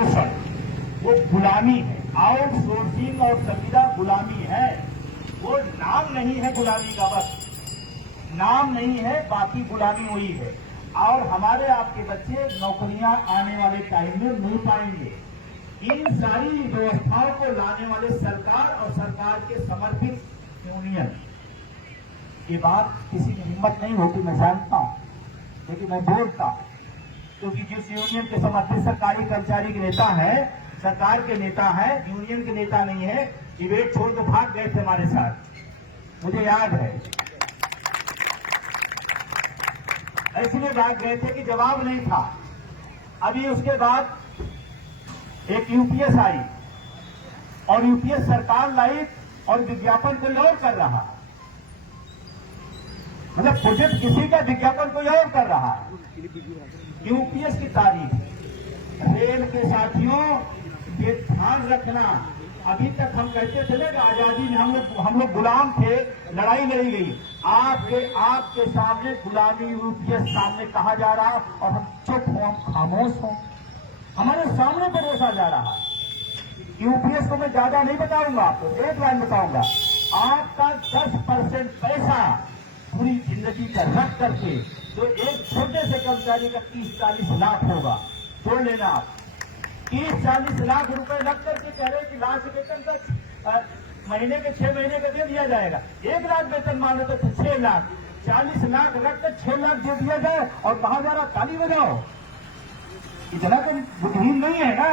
वो गुलामी है, आउटसोर्सिंग और संविदा गुलामी है। वो नाम नहीं है गुलामी का, बस नाम नहीं है, बाकी गुलामी हुई है। और हमारे आपके बच्चे नौकरियां आने वाले टाइम में नहीं पाएंगे। इन सारी व्यवस्थाओं को लाने वाले सरकार और सरकार के समर्पित यूनियन। ये बात किसी की हिम्मत नहीं होती, मैं जानता हूं, लेकिन मैं बोलता हूं क्योंकि जिस यूनियन के समर्पित सरकारी कर्मचारी के नेता है, सरकार के नेता है, यूनियन के नेता नहीं है, डिबेट छोड़ के भाग गए थे हमारे साथ, मुझे याद है। इसलिए भाग गए थे कि जवाब नहीं था। अभी उसके बाद एक यूपीएस आई और यूपीएस सरकार लाई और विज्ञापन कोई और कर रहा, मतलब प्रोजेक्ट किसी का, विज्ञापन कोई और कर रहा। यूपीएस की तारीफ, रेल के साथियों ये ध्यान रखना। अभी तक हम कहते थे ना कि आजादी में हम लोग गुलाम थे, लड़ाई लड़ी गई। आपके सामने गुलामी यूपीएस सामने कहा जा रहा और हम चुप हों, हम खामोश हों। हमारे सामने परोसा जा रहा है। यूपीएस को मैं ज्यादा नहीं बताऊंगा, आपको एक लाइन बताऊंगा। आपका 10% पैसा पूरी जिंदगी का रख करके तो एक छोटे से कर्मचारी का 30-40 लाख होगा, जोड़ लेना आप। 30-40 लाख रुपए लग करके कह रहे कि लास्ट वेतन तक महीने के 6 महीने का दे दिया जाएगा। 1 लाख वेतन मानो तो 6 लाख, 40 लाख रख कर 6 लाख दे दिया जाए और कहा जा रहा ताली बजाओ। इतना तो बुद्धिहीन नहीं है ना।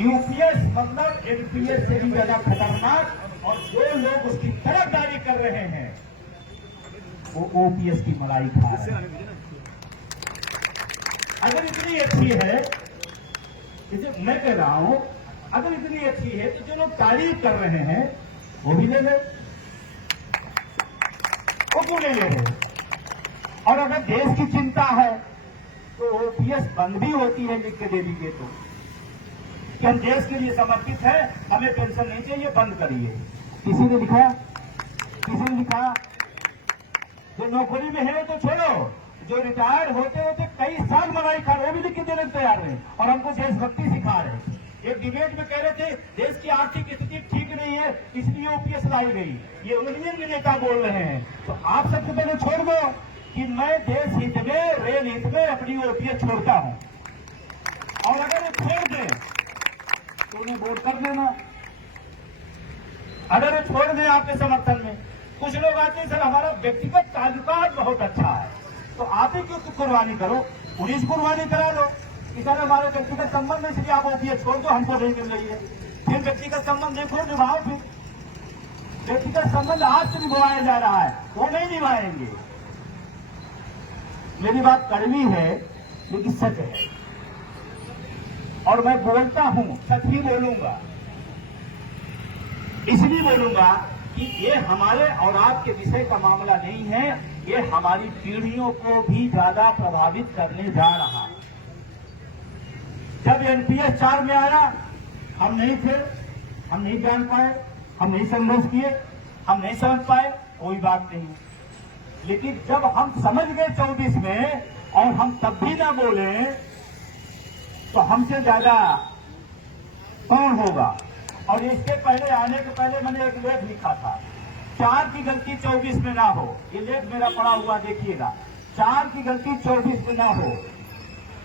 यूपीएस मतलब एनपीएस से भी ज्यादा खतरनाक, और जो लोग उसकी तरफदारी कर रहे हैं वो ओपीएस की मलाई खा रहे हैं। अगर इतनी अच्छी है, इसे मैं कह रहा हूं, अगर इतनी अच्छी है तो जो लोग तारीफ कर रहे हैं वो भी ले ले, वो क्यों नहीं ले रहे? और अगर देश की चिंता है तो ओपीएस बंद भी होती है, लिख के दे दीजिए तो कि हम देश के लिए समर्पित है, हमें पेंशन नहीं चाहिए, बंद करिए। किसी ने लिखा? किसी ने लिखा? जो नौकरी में है तो छोड़ो, जो रिटायर होते होते कई साल मलाई खा रहे, वो भी लिख के देने तैयार है और हमको देशभक्ति सिखा रहे। एक डिबेट में कह रहे थे देश की आर्थिक स्थिति ठीक नहीं है इसलिए ओपीएस लाई गई, ये यूनियन के नेता बोल रहे हैं। तो आप सबसे पहले छोड़ दो कि मैं देश हित में, रेल हित में अपनी ओपीएस छोड़ता हूं, और अगर वो छोड़ दें तो उन्हें वोट कर देना। अगर वो छोड़ दें आपके समर्थन में, कुछ लोग आते हैं सर हमारा व्यक्तिगत ताल्लुकात बहुत अच्छा है, तो आप ही क्यों कुर्बानी करो, पुलिस कुर्बानी करा लो कि सर हमारे व्यक्तिगत संबंध है इसलिए आप ओपीएस छोड़ दो, हमको नहीं मिल रही है। फिर व्यक्तिगत संबंध देखो, निभाओ। फिर व्यक्तिगत संबंध आज से निभाया जा रहा है, वो नहीं निभाएंगे। मेरी बात कड़वी है लेकिन सच है, और मैं बोलता हूं, सच ही बोलूंगा। इसलिए बोलूंगा कि ये हमारे और आपके विषय का मामला नहीं है, ये हमारी पीढ़ियों को भी ज्यादा प्रभावित करने जा रहा है। जब एनपीएस 4 में आया, हम नहीं थे, हम नहीं जान पाए, हम नहीं संघर्ष किए, हम नहीं समझ पाए, कोई बात नहीं। लेकिन जब हम समझ गए 24 में और हम तब भी ना बोले तो हमसे ज्यादा कौन होगा? और इसके पहले आने के पहले मैंने एक लेख लिखा था, 4 की गलती 24 में ना हो। ये लेख मेरा पड़ा हुआ देखिएगा, 4 की गलती 24 में ना हो,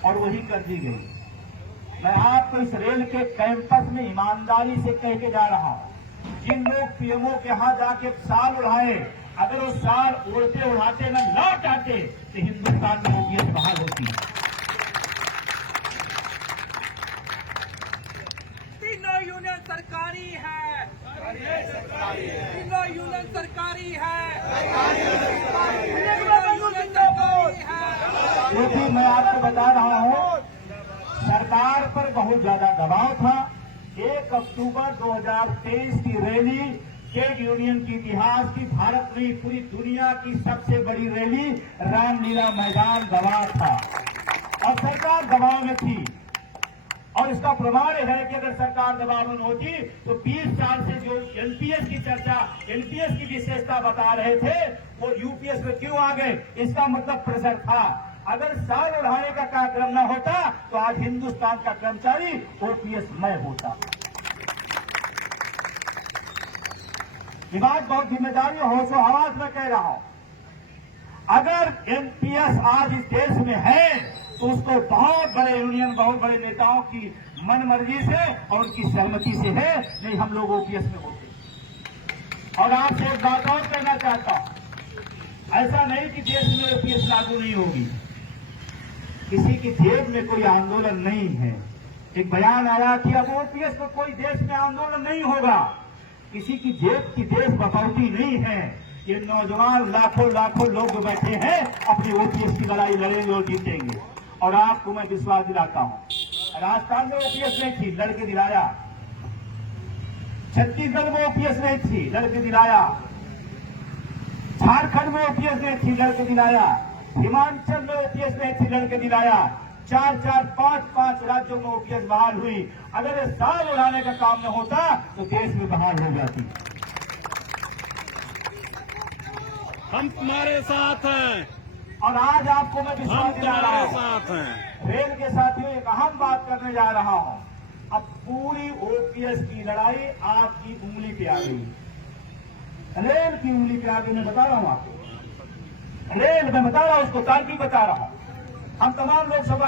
और वही कर दी गई। मैं आपको इस रेल के कैंपस में ईमानदारी से कह के जा रहा हूं, जिन लोग पीएमओ के यहां जाके साल उड़ाए, अगर वो साल उड़ते उड़ाते न लौट आते तो हिंदुस्तान में ओपीएस बहाल होती। तीनों यूनियन सरकारी है, तीनों यूनियन सरकारी है, लेकिन मैं आपको बता रहा हूं, सरकार पर बहुत ज्यादा दबाव था। 1 अक्टूबर 2023 की रैली ट्रेड यूनियन की इतिहास की, भारत में पूरी दुनिया की सबसे बड़ी रैली रामलीला मैदान दबाव था, और सरकार दबाव में थी। और इसका प्रमाण है कि अगर सरकार दबाव में होती तो 20 साल से जो एनपीएस की चर्चा, एनपीएस की विशेषता बता रहे थे, वो यूपीएस में क्यों आ गए? इसका मतलब प्रेशर था। अगर साल बढ़ाने का कार्यक्रम न होता तो आज हिंदुस्तान का कर्मचारी ओपीएस मैं होता। ये बात बहुत जिम्मेदारी और होशो हवास में कह रहा हूं। अगर एनपीएस आज इस देश में है तो उसको बहुत बड़े यूनियन, बहुत बड़े नेताओं की मन मर्जी से और उनकी सहमति से है, नहीं हम लोग ओपीएस में होते। और आपसे एक बात और कहना चाहता हूं, ऐसा नहीं कि देश में ओपीएस लागू नहीं होगी। किसी की जेब में कोई आंदोलन नहीं है। एक बयान आया कि अब ओपीएस को कोई देश में आंदोलन नहीं होगा। किसी की जेब की देश बकौती नहीं है। ये नौजवान लाखों लाखों लोग जो बैठे हैं अपनी ओपीएस की लड़ाई लड़ेंगे और जीतेंगे। और आपको मैं विश्वास दिलाता हूं, राजस्थान में ओपीएस नहीं थी, लड़के दिलाया। छत्तीसगढ़ में ओपीएस नहीं थी, लड़के दिलाया। झारखंड में ओपीएस नहीं थी, लड़के दिलाया। हिमाचल में ओपीएस नहीं थी, लड़के दिलाया। 4-4, 5-5 राज्यों में ओपीएस बहाल हुई। अगर ये साल उड़ाने का काम न होता तो देश में बहाल हो जाती। हम तुम्हारे साथ हैं, और आज आपको मैं हम विश्वास दिला रहा तुम्हारे हूं, साथ हैं। रेल के साथियों एक अहम बात करने जा रहा हूं। अब पूरी ओपीएस की लड़ाई आपकी उंगली पे आ गई, रेल की उंगली पे आ गई। मैं बता रहा हूं आपको, रेल में बता रहा हूं, उसको तार्किक बता रहा हूं। हम तमाम लोग सभा